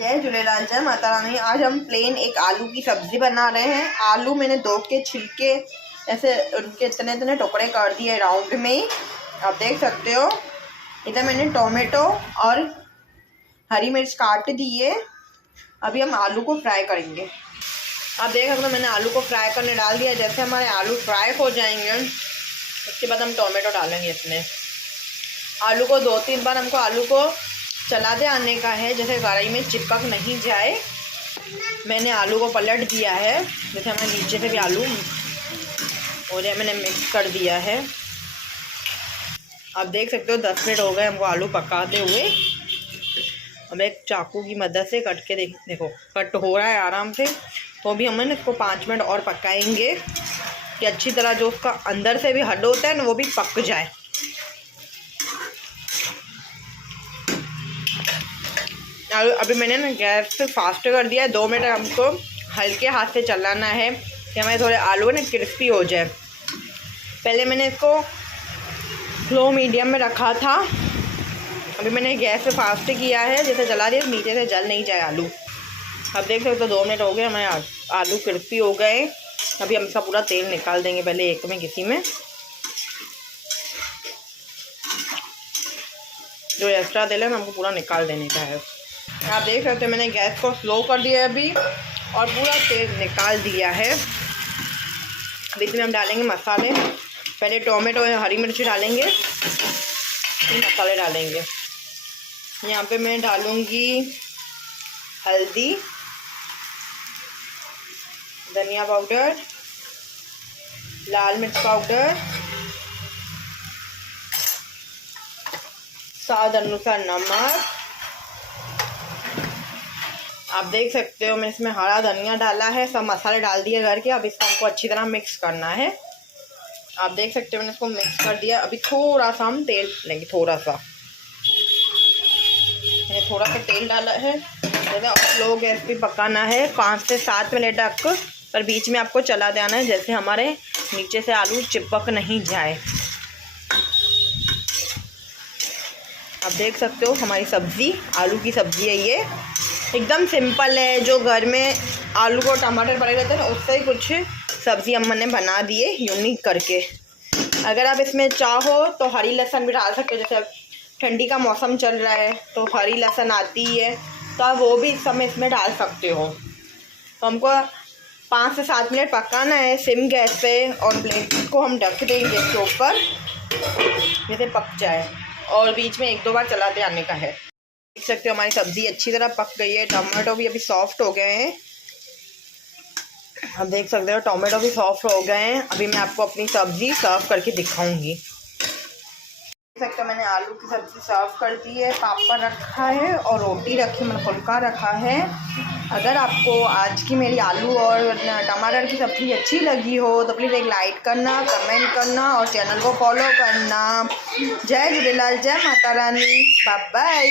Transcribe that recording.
जय झूलेलाल, जय माता रानी। आज हम प्लेन एक आलू की सब्जी बना रहे हैं। आलू मैंने दो के छिलके ऐसे उनके इतने इतने टुकड़े कर दिए राउंड में, आप देख सकते हो। इधर मैंने टोमेटो और हरी मिर्च काट दिए। अभी हम आलू को फ्राई करेंगे। आप देख सकते हो मैंने आलू को फ्राई करने डाल दिया। जैसे हमारे आलू फ्राई हो जाएंगे उसके बाद हम टोमेटो डालेंगे। इसमें आलू को 2-3 बार हमको आलू को चलाते आने का है, जैसे कढ़ाई में चिपक नहीं जाए। मैंने आलू को पलट दिया है, जैसे हमें नीचे से भी आलू और ये मैंने मिक्स कर दिया है। आप देख सकते हो 10 मिनट हो गए हमको आलू पकाते हुए। अब एक चाकू की मदद से कट के देखो कट हो रहा है आराम से। तो भी हम इसको 5 मिनट और पकाएंगे कि अच्छी तरह जो उसका अंदर से भी हड होता है ना वो भी पक जाए। अभी मैंने ना गैस पे फास्ट कर दिया है। 2 मिनट हमको हल्के हाथ से चलाना है कि हमारे थोड़े आलू ना क्रिस्पी हो जाए। पहले मैंने इसको लो मीडियम में रखा था, अभी मैंने गैस पे फास्ट किया है। जैसे जला दिया नीचे से जल नहीं जाए आलू। अब देख सकते हो 2 मिनट हो गए, हमारे आलू क्रिस्पी हो गए। अभी हम इसका पूरा तेल निकाल देंगे पहले एक में किसी में। जो एक्स्ट्रा तेल है हमको पूरा निकाल देने का है। आप देख सकते हो मैंने गैस को स्लो कर दिया है अभी और पूरा तेल निकाल दिया है। अभी इसमें हम डालेंगे मसाले। पहले टोमेटो और हरी मिर्ची डालेंगे, फिर मसाले डालेंगे। यहाँ पे मैं डालूँगी हल्दी, धनिया पाउडर, लाल मिर्च पाउडर, स्वाद अनुसार नमक। आप देख सकते हो मैं इसमें हरा धनिया डाला है, सब मसाले डाल दिए घर के। अब इसको हमको अच्छी तरह मिक्स करना है। आप देख सकते हो मैंने इसको मिक्स कर दिया। अभी थोड़ा सा हम तेल लेंगे, थोड़ा सा मैंने थोड़ा सा तेल डाला है। ज़्यादा स्लो गैस पे पकाना है 5 से 7 मिनट तक, पर बीच में आपको चला देना है जैसे हमारे नीचे से आलू चिपक नहीं जाए। आप देख सकते हो हमारी सब्ज़ी आलू की सब्ज़ी है। ये एकदम सिंपल है, जो घर में आलू को टमाटर पड़े रहते हैं ना उससे ही कुछ सब्ज़ी अम्मा ने बना दिए यूनिक करके। अगर आप इसमें चाहो तो हरी लहसुन भी डाल सकते हो। जैसे ठंडी का मौसम चल रहा है तो हरी लहसुन आती है, तो आप वो भी इस समय इसमें डाल सकते हो। तो हमको 5 से 7 मिनट पकाना है सिम गैस पे और प्लेट को हम ढक देंगे इसके ऊपर जैसे पक जाए, और बीच में 1-2 बार चलाते आने का है। देख सकते हो हमारी सब्ज़ी अच्छी तरह पक गई है। टमाटो भी अभी सॉफ्ट हो गए हैं। आप देख सकते हो टमाटो भी सॉफ्ट हो गए हैं। अभी मैं आपको अपनी सब्ज़ी सर्व करके दिखाऊंगी। देख सकते हो मैंने आलू की सब्ज़ी सर्व कर दी है। पापड़ रखा है और रोटी रखी, मैंने फुल्का रखा है। अगर आपको आज की मेरी आलू और टमाटर की सब्ज़ी अच्छी लगी हो तो प्लीज़ एक लाइक करना, कमेंट करना और चैनल को फॉलो करना। जय झूलेलाल, जय माता रानी, बाय बाय।